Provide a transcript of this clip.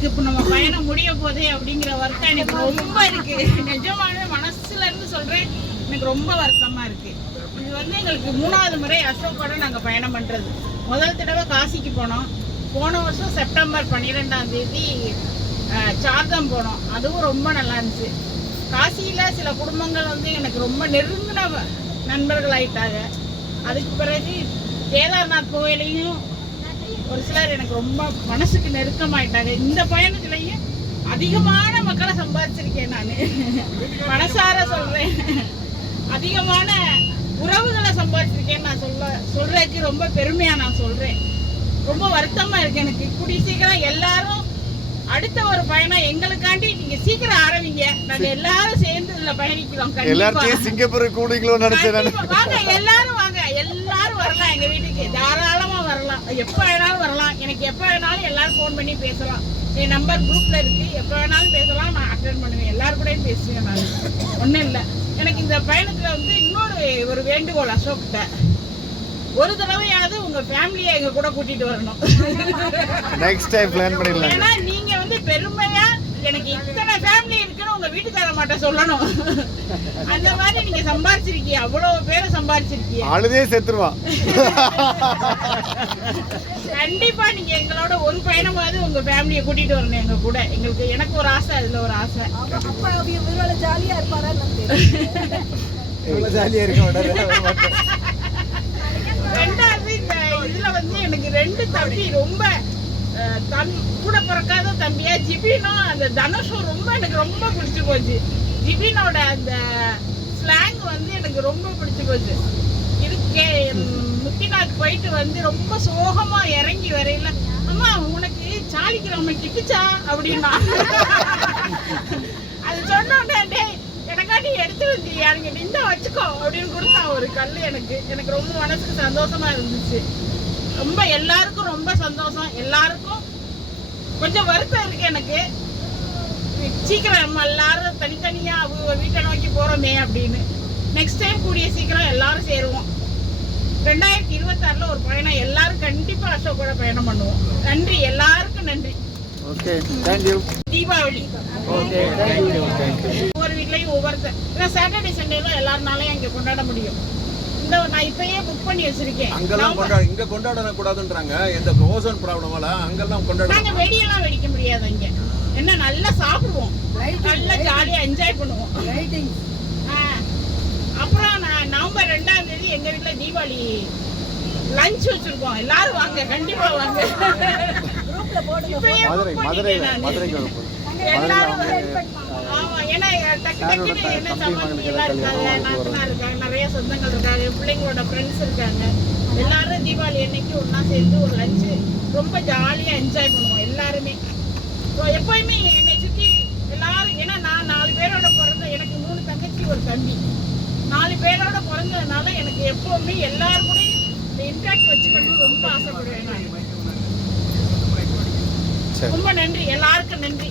இருக்கு. இப்போ நம்ம பயணம் முடிய போதே அப்படிங்கிற வருத்தம் எனக்கு ரொம்ப இருக்கு. நிஜமானவே மனசுல இருந்து சொல்றேன், எனக்கு ரொம்ப வருத்தமா இருக்கு. இது வந்து எங்களுக்கு 3வது முறை அசோக்கோட நாங்கள் பயணம் பண்றது. முதல் தடவை காசிக்கு போனோம். போன வருஷம் செப்டம்பர் 12ஆம் தேதி சார்தாம் போனோம். அதுவும் ரொம்ப நல்லா இருந்துச்சு. காசியில சில குடும்பங்கள் வந்து எனக்கு ரொம்ப நெருங்கின நண்பர்கள் ஆயிட்டாங்க. அதுக்கு பிறகு கேதார்நாத் கோயிலையும் ஒரு சிலர் எனக்கு ரொம்ப மனசுக்கு நெருக்கமாயிட்டாங்க. இந்த பயணத்துலயும் அதிகமான மக்களை சம்பாதிச்சிருக்கேன். நான் மனசார சொல்றேன், அதிகமான உறவுகளை சம்பாதிச்சிருக்கேன்னு நான் சொல்றதுக்கு ரொம்ப பெருமையா நான் சொல்றேன். ரொம்ப வருத்தமா இருக்கு எனக்கு. கூடிய சீக்கிரம் எல்லாரும் அடுத்த ஒரு பயணம் எங்களுக்காண்டி நீங்க சீக்கிரம் ஆரம்பிங்க. நாங்க எல்லாரும் சேர்ந்து இதுல பயணிக்கிறோம். எல்லாரும் சிங்கப்பூர் கூடிங்களோன்னு நினைச்சேன். வாங்க, எல்லாரும் வாங்க, எல்லாரும் வரலாம் எங்க வீட்டுக்கு. தாராளமா வரலாம், எப்ப வேணாலும் வரலாம். எனக்கு எப்ப வேணாலும் எல்லாரும் போன் பண்ணி பேசலாம். என் நம்பர் குரூப்ல இருக்கு, எப்ப வேணாலும் பேசலாம். நான் அட்டென்ட் பண்ணுவேன், எல்லாரும் கூட பேசுவேன். நான் ஒண்ணும் இல்லை. எனக்கு இந்த பயணத்துல வந்து இன்னொரு ஒரு வேண்டுகோள் அசோக்கிட்ட, ஒரு தடவையாவது உங்க ஃபேமிலியை எங்க கூட கூட்டிட்டு வரணும். நெக்ஸ்ட் டைம் பிளான் பண்ணிடலாம். ஏன்னா நீங்க வந்து பெருமையா எனக்கு இத்தனை ஃபேமிலி இருக்குன்னு உங்க வீட்டுக்கார மாட்ட சொல்லணும். அந்த மாதிரி நீங்க சம்பாதிச்சிருக்கீங்க, அவ்வளவு பேரை சம்பாதிச்சிருக்கீங்க. அழுதே செத்துருவான். கண்டிப்பா நீங்க எங்களோட ஒரு பயணமாவது உங்க ஃபேமிலியை கூட்டிட்டு வரணும் எங்க கூட. எனக்கு ஒரு ஆசை, அதுல ஒரு ஆசை. ஜாலியா இருப்பாரா? ஜாலியா இருக்க. ரெண்டாவது இந்த இதுல வந்து எனக்கு 2 தம்பி ரொம்ப கூட பிறக்காத தம்பியா ஜிபினும் அந்த தனுஷும் எனக்கு ரொம்ப பிடிச்சு போச்சு. ஜிபினோட அந்த ஸ்லாங் வந்து எனக்கு ரொம்ப பிடிச்சு போச்சு. இதுக்கே முத்திநாத் போயிட்டு வந்து ரொம்ப சோகமா இறங்கி வரையில, அம்மா உனக்கு சாலிக்கிறவங்க கிட்டுச்சா அப்படின்னா, அது சொன்னோன்னே எனக்காண்டி எடுத்து வந்தியான்னு இந்த வச்சுக்கோ அப்படின்னு கொடுத்தான் ஒரு கல். எனக்கு ரொம்ப மனசுக்கு சந்தோஷமா இருந்துச்சு. ரொம்ப எல்லாருக்கும் ரொம்ப சந்தோஷம். எல்லாருக்கும் கொஞ்சம் வருத்தம் இருக்கு எனக்கு. சீக்கிரம் நம்ம எல்லாரும் தனித்தனியா வீட்டை நோக்கி போறோமே அப்படின்னு. நெக்ஸ்ட் டைம் கூடிய சீக்கிரம் எல்லாரும் சேருவோம். 2026ல ஒரு பயணம் எல்லாரும் கண்டிப்பா அசோக்கோட பயணம் பண்ணுவோம். நன்றி, எல்லாருக்கும் நன்றி. Okay, thank you. Deepavali okay, thank you. ஒவ்வொரு வீட்லயும் ஒவ்வொருத்தர் சாட்டர்டே சண்டேல எல்லாருனாலையும் அங்க கொண்டாட முடியும். நான் இப்பயே புக் பண்ணி வச்சிருக்கேன். அங்கெல்லாம் இங்க கொண்டாட கூடாதுன்றாங்க. இந்த ஓசோன் ப்ராப்ளமால அங்கெல்லாம் கொண்டாட நாங்க வெடியெல்லாம் வெடிக்க முடியாது. அங்க என்ன நல்லா சாப்பிடுவோம், நல்லா ஜாலியா என்ஜாய் பண்ணுவோம். அப்புறம் நவம்பர் 2ஆம் தேதி எங்க வீட்டுல தீபாவளி லஞ்ச் வச்சிருக்கோம். எல்லாரும் வாங்க, கண்டிப்பா வாங்க. எல்லாரும் ஆமா, ஏன்னா டக்கு டக்குன்னு என்ன சம்பந்தி எல்லாம் இருக்காங்க, நாத்தனா இருக்காங்க, நிறைய சொந்தங்கள் இருக்காங்க, பிள்ளைங்களோட ஃப்ரெண்ட்ஸ் இருக்காங்க. எல்லாரும் தீபாவளி அன்னைக்கு ஒன்னா சேர்ந்து ஒரு லஞ்சு ரொம்ப ஜாலியா என்ஜாய் பண்ணுவோம் எல்லாருமே. எப்பயுமே என்னை சுற்றி எல்லாரும், ஏன்னா நான் 4 பேரோட பிறந்த, எனக்கு 3 தங்கச்சி ஒரு தம்பி, 4 பேரோட பிறந்ததுனால எனக்கு எப்பவுமே எல்லாரும் கூடயும் இந்த இன்ட்ராக்ட் வச்சுக்கணும்னு ரொம்ப ஆசைப்படுவேன் நான். ரொம்ப நன்றி, எல்லாருக்கும் நன்றி.